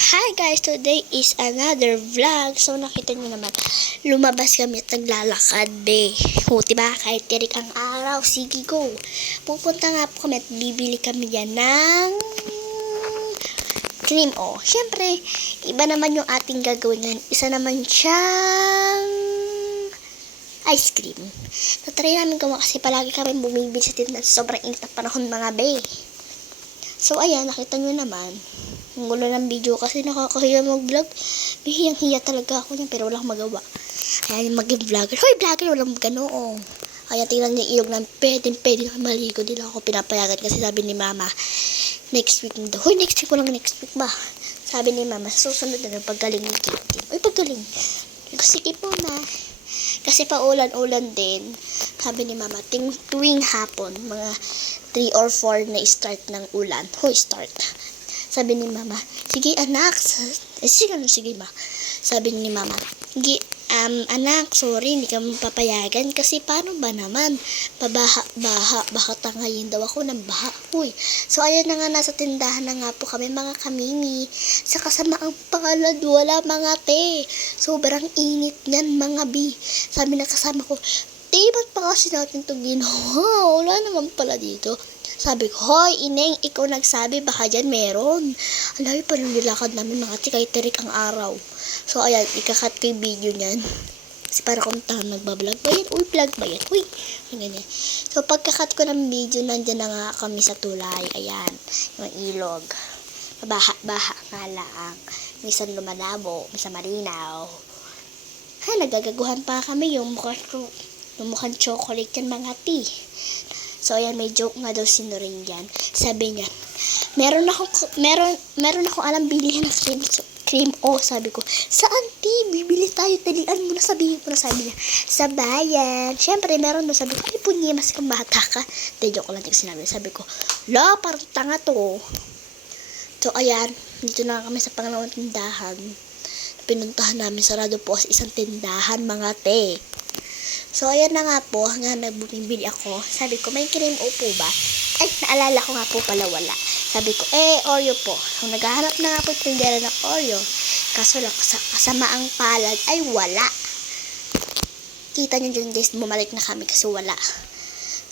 Hi guys, today is another vlog. So nakita nyo naman, lumabas kami at naglalakad O, diba? Kahit tirik ang araw, sige go. Pupunta nga po kami at bibili kami yan ng cream Siyempre, iba naman yung ating gagawin ngayon. Isa naman siyang ice cream. Natry namin gawa kasi palagi kami bumibili sa tindahan. Sobrang init na panahon mga So ayan, nakita nyo naman. Ang gulo ng video kasi nakakahiya mag-vlog. Hiyang-hiya talaga ako niyan pero wala akong magawa. Ayan, mag-vlogger. Hoy, vlogger, walang ganoon. Ayan, tingnan niyo ilog ng pwede na maligo. Di lang ako pinapayagan kasi sabi ni mama, next week daw. Hoy, next week, walang next week ba? Sabi ni mama, susunod na paggaling ni Kim. Uy, paggaling. Sige po, ma. Kasi paulan-ulan din. Sabi ni mama, tuwing hapon, mga 3 or 4 na start ng ulan. Hoy, start. Sabi ni mama, sige anak. Sige ma. Sabi ni mama, sige anak, sorry, hindi ka mapapayagan kasi paano ba naman? Baha, baka tangayin daw ako ng baha. Uy. So ayan na nga, nasa tindahan na nga po kami mga kamimi. Sa kasamaang palad, wala mga sobrang init niyan mga Sabi na kasama ko, ba't pa kasi natin ito ginawa? Wala naman pala dito. Sabi ko, hoy, ineng, ikaw nagsabi, baka dyan meron. Ang dami pa nung nilakad namin, mga tikay tirik ang araw. So, ayan, ikakat ko yung video niyan. Kasi para kung nagbablog ba yan? Uy, vlog ba yan? Uy, ganyan. So, pagkakat ko ng video, nandyan na nga kami sa tulay. Ayan, yung ilog. Baha nga lang. Minsan lumalabo, minsan malinaw. Ay, nagagaguhan pa kami yung mukhang chocolate yan, mga So, ayan, may joke nga daw si Noreen dyan. Sabi niya, meron akong alam bilihin ng cream sabi ko, saan bibili tayo, talian mo na, sabihin mo na, sabi niya, sa bayan. Siyempre, meron daw, sabi ko, ay punye, mas kang bata ka. Joke lang sinabi. Sabi ko, parang tanga to. So, ayan, dito na kami sa pangalawang tindahan. Pinuntahan namin, sarado po sa isang tindahan, mga So, ayan na nga po, hanggang nagbumibili ako. Sabi ko, may cream po ba? Ay, naalala ko nga po pala wala. Sabi ko, Oreo po. So, naghahanap na nga po tindera ng Oreo. Kaso lang, kasamaang palad ay wala. Kita nyo dyan guys, bumalik na kami kasi wala.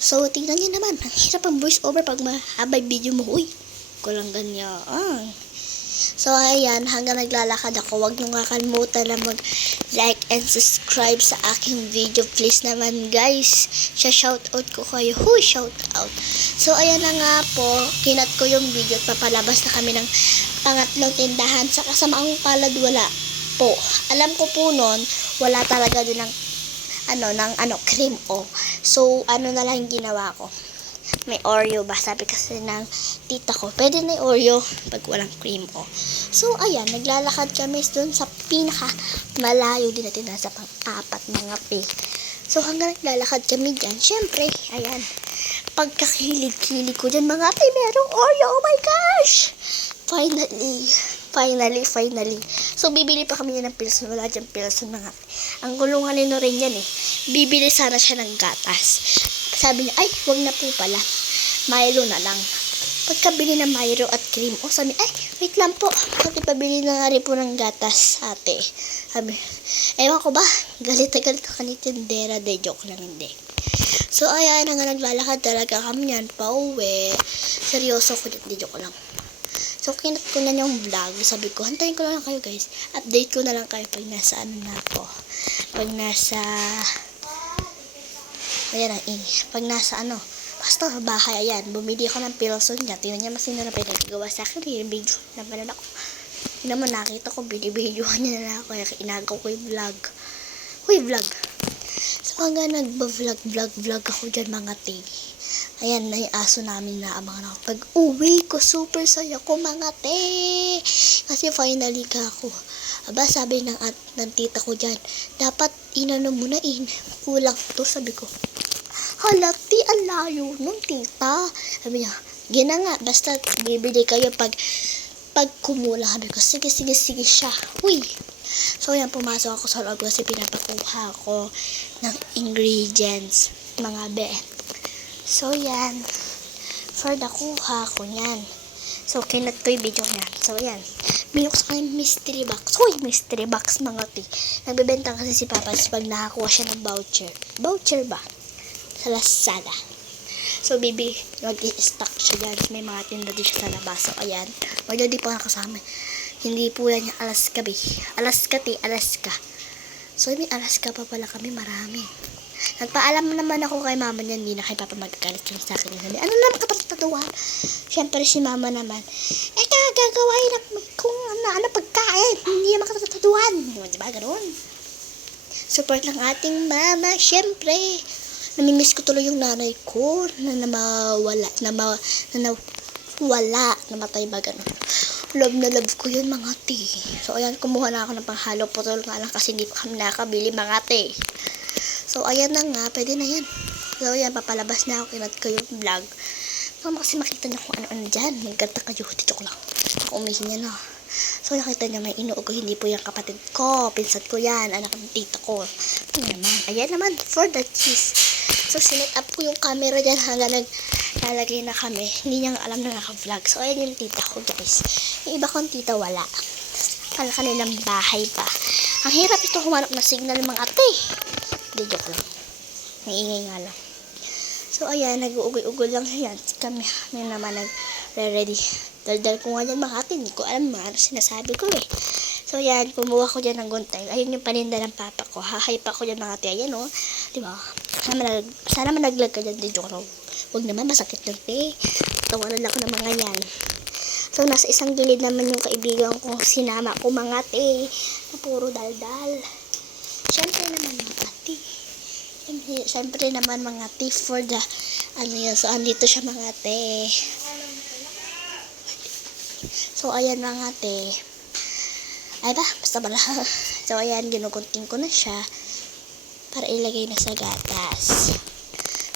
So, tingnan nyo naman. Ang hirap ang voice over pag mahabay video mo. Uy, kulang ganyan. So, ayan, hanggang naglalakad ako, huwag nyo kakalimutan na mag-like and subscribe sa aking video. Please naman, guys. Shoutout ko kayo. Shoutout. So, ayan na nga po, kinat ko yung video at papalabas na kami ng pangatlong tindahan. Sa kasamaang palad, wala po. Alam ko po nun, wala talaga din ng cream So, na lang ginawa ko. May Oreo ba? Sabi kasi ng tita ko, pwede na Oreo pag walang cream So, ayan, naglalakad kami doon sa pinaka malayo din natin nasa pang-apat mga So, hanggang naglalakad kami dyan, syempre, ayan, pagkakilig-kilig ko dyan mga merong Oreo, oh my gosh! Finally. So, bibili pa kami ng pilson. Wala dyan pilson mga Ang gulungan ni Noreen yan Bibili sana siya ng gatas. Sabi niya, ay, wag na po pala. Milo na lang. Pagkabili ng Milo at cream, sabi niya, ay, wait lang po. Pagkabili na nga rin po ng gatas, ate. Sabi, ewan ko ba, galit ako ni tindera. Joke lang hindi. So, ayan, hanggang naglalakad talaga kami yan, pauwi. Seryoso ko, joke lang. So, kinat ko na yung vlog. Sabi ko, hantayin ko na lang kayo, guys. Update ko na lang kayo pag nasa na ako. Pag nasa pag nasa basta bahay, ayan, bumili ako ng pilson niya. Tingnan niya, masino na pinagagawa sa akin. Yung video naman ako. Hindi naman nakita ko, binibidyohan niya na ako. Kaya inagaw ko yung vlog. Vlog. So, hanggang nagba-vlog ako dyan mga Ayan, na yung aso namin na abangan ako. Pag uwi ko, super saya ko mga Kasi finally ka ako. Aba, sabi ng tita ko dyan, dapat mo na kulang to, sabi ko. Halati, ang layo nun, tita. Sabi niya, gina nga, basta bibili kayo pag kumulang. Sabi ko, sige siya. So, yan, pumasok ako sa loob kasi pinapakuha ko ng ingredients, mga So, yan. For the kuha ko yan. So, kinat ko yung video niya. So, yan. Binok sa kanya mystery box. Uy, mystery box mga te. Nagbebenta kasi si Papa pag nakakuha siya ng voucher. Voucher ba? Sa Lazada. So, mag-i-stock siya dyan. May mga tinda din siya sa labas. So, ayan. Wala di po nakasama. Hindi po lang niya Alaska, be. Alaska, te. Alaska. So, may Alaska pa pala kami. Marami. Nagpaalam naman ako kay mama niya. Hindi na kay Papa magagalit yung sa akin. Sabi, ano naman kapatatuhan? Siyempre, si mama naman. Gagawain na kung ano pagkain. Hindi naman kapatatuhan. Diba, ganoon? Support ng ating mama. Siyempre. Namimiss ko tuloy yung nanay ko na namatay ba ganun. Love na love ko yun mga te. So ayan, kumuha na ako ng panghalo putol nga lang kasi hindi pa kami nakabili mga te. So ayan na nga, pwede na yan. So ayan, papalabas na ako, kinat ko yung vlog. Mama kasi makita niyo kung ano-ano dyan. Nagkanta kayo, tichok lang. Ako umihin niya na. So nakita niya may inuugo, hindi po yung kapatid ko. Pinsan ko yan, anak ng tita ko. Ano naman, ayan naman, for the cheese. So, sinet up ko yung camera dyan hanggang naglalagay na kami. Hindi niya alam na naka-vlog. So, ayan yung tita ko, guys. Yung iba kong tita, wala. Kanilang bahay pa. Ang hirap ito humanap na signal mga ate. Hindi, joke lang. Naiingay nga lang. So, ayan, nag-uugol-ugol lang yan. Kami naman nag-ready. Daldal ko nga dyan mga ate. Hindi ko alam mga sinasabi ko eh. So, yan, kumuha ko dyan ng guntay. Ayun yung paninda ng papa ko. Hahay pa ko dyan mga ate. Ayan, oh. Diba? Sana managlag ka dyan. Joke lang. Huwag naman, masakit yung te. Tawanan lang ko ng mga yan. So, nasa isang gilid naman yung kaibigan ko. Sinama ko mga te. Na puro daldal. Siyempre naman mga ate. Siyempre naman mga te for the ano yan. So, andito siya mga te. So, ayan mga te. Ay ba, basta pala. So, ayan, ginugunting ko na siya para ilagay na sa gatas.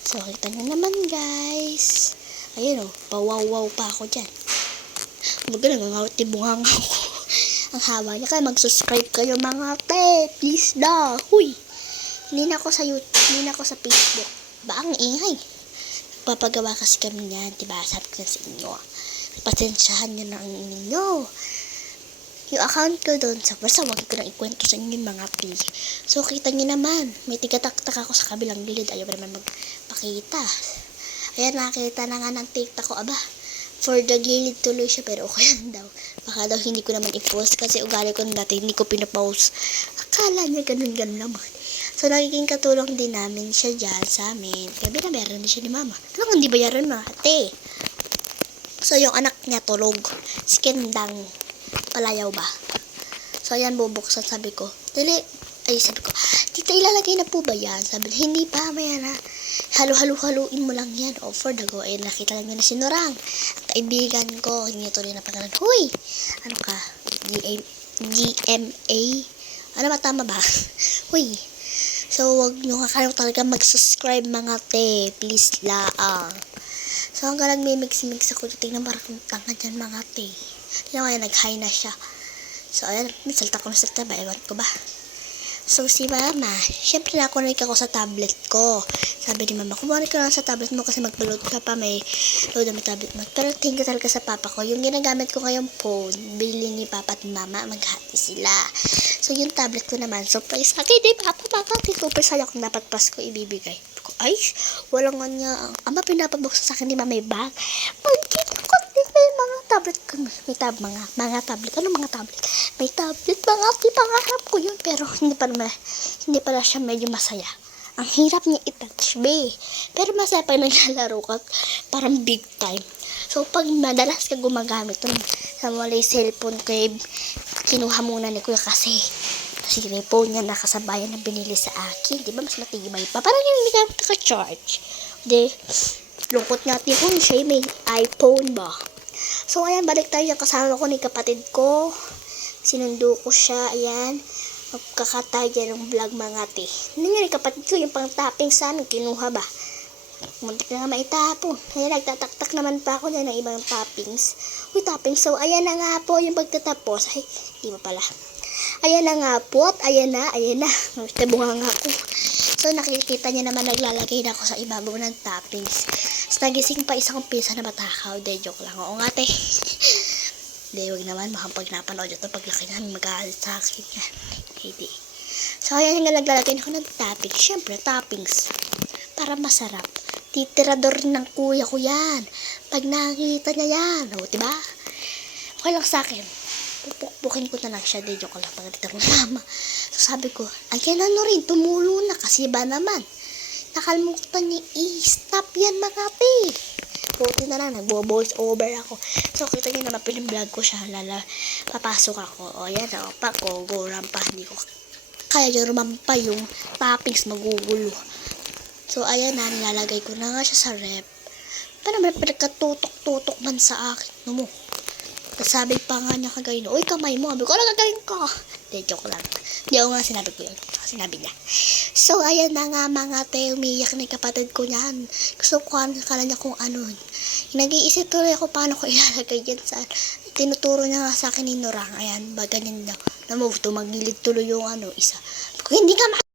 So, kita nyo naman, guys. Ayun, oh, pawaw-waw pa ako dyan. Huwag na, nangawit tibungang ako. Ang haba niya. Kaya mag-subscribe kayo, mga te. Please na. Huy. Hindi na ako sa YouTube, hindi na ako sa Facebook. Ba, ang ingay. Papagawa kasi kami niyan, diba? Sabi ko sa inyo. Pasensyahan nyo na ang inyo. Yung account ko doon sa basta wag ko na ikwento sa inyo mga pi. So kita niyo naman, may tigatak-tak ako sa kabilang gilid. Ayaw naman magpakita. Ayan, nakita na nga ng TikTok ko. Aba, for the gilid tuloy siya pero okay lang daw. Baka daw hindi ko naman i-post kasi ugali ko dati hindi ko pinapost. Akala niya ganun-ganun naman. So nagiging katulong din namin siya dyan sa amin. Kaya binabayaran din siya ni mama. Talagang hindi bayaran mga ate. So yung anak niya tulog. Si Kendang. Palayaw ba? So, ayan, bubuksan. Sabi ko, sabi ko, tita, ilalagay na po ba yan? Sabi, hindi pa, maya na. Haluin mo lang yan. Oh, for the go. Ayun, nakita lang yun na si Norang. Ang kaibigan ko, hindi ito rin na pangalan. Huy! Ano ka? GMA? Ano ba, tama ba? Huy! So, wag nyo kakayong talaga mag-subscribe mga te. Please lang. So, hanggang nagmimix-mix ako. Tingnan parang tanga dyan mga te. Tingnan ko, nag-high na siya. So, ayan, salta ko na sa taba. Ewan ko ba? So, si mama, syempre nakunik ako sa tablet ko. Sabi ni mama, kumuha ka lang sa tablet mo kasi mag-load ka pa, may load na may tablet mo. Pero thank you talaga sa papa ko. Yung ginagamit ko ngayong phone, bili ni papa at mama, maghati sila. So, yung tablet ko naman, surprise akin, di papa, bakit super saya kung dapat Pasko ibibigay. Ay, walang nga niya. Ama, pinapabuksan sa akin ni mama may bag. Pagkita ko, may mga tablet ko. May mga tablet. Ano mga tablet? May tablet, mga pangarap ko yun. Pero hindi pala siya medyo masaya. Ang hirap niya i-touch, be. Pero masaya pag naglalaro ka, parang big time. So, pag madalas ka gumagamit sa wala yung cellphone ko, kinuha muna ni kuya kasi phone niya nakasabayan na binili sa akin. Di ba mas matibay pa? Parang yung hindi ka naka-charge. Di, lungkot natin kung siya may iPhone ba. So, ayan, balik tayo yung kasama ko ni kapatid ko. Sinundo ko siya, ayan. Magkakataya ng vlog mga te. Hindi nga ni kapatid ko, yung pang-tapping sa amin, kinuha ba? Muntik na nga maitapon. Ayan, nagtataktak naman pa ako dyan ng ibang toppings. Uy, toppings. So, ayan na nga po yung pagtatapos. Ay, di ba pala? Ayan na nga po at ayan na. Tabunga nga ako. So, nakikita niya naman naglalagay na ako sa ibabaw ng toppings. So, nagising pa isang pisa na matakaw. De, joke lang. Oo nga, te. Hindi, wag naman. Baka pag napanood ito, paglaki namin, mag-aalit sa akin. Hindi. So, ayan yung naglalagay ako ng toppings. Siyempre, toppings. Para masarap. Titirador ng kuya ko yan. Pag nakita niya yan. O, diba? Okay lang sa akin. Pupukpukin ko na lang siya. Di, joke lang. Pagdating ng mama. So, sabi ko, ayan ano rin, tumulo na. Kasi ba naman? Nakalimutan niya i-stop yan mga pe. Buti na lang, nagbo-voice over ako. So, kita niyo naman, pinag-vlog ko siya. Papasok ako. O, yan, pa ko, rampa. Hindi ko kaya yung rumampa yung toppings, magugulo. So, ayan na, nilalagay ko na nga siya sa rep. Paano naman pinagkatutok-tutok man sa akin? No mo. Sabi pa nga niya kagayon, uy, kamay mo. Sabi ko, ano gagawin ko? Hindi, joke lang. Hindi ako nga sinabi ko yun. Sinabi niya. So, ayan na nga mga te, umiyak na yung kapatid ko niyan. Gusto ko kala niya kung ano. Nag-iisip tuloy ako paano ko ilalagay yan sa... Tinuturo niya nga sa akin ni Norang. Ayan, ba ganyan daw. Na-move to, magilid tuloy yung ano, isa. Kung hindi ka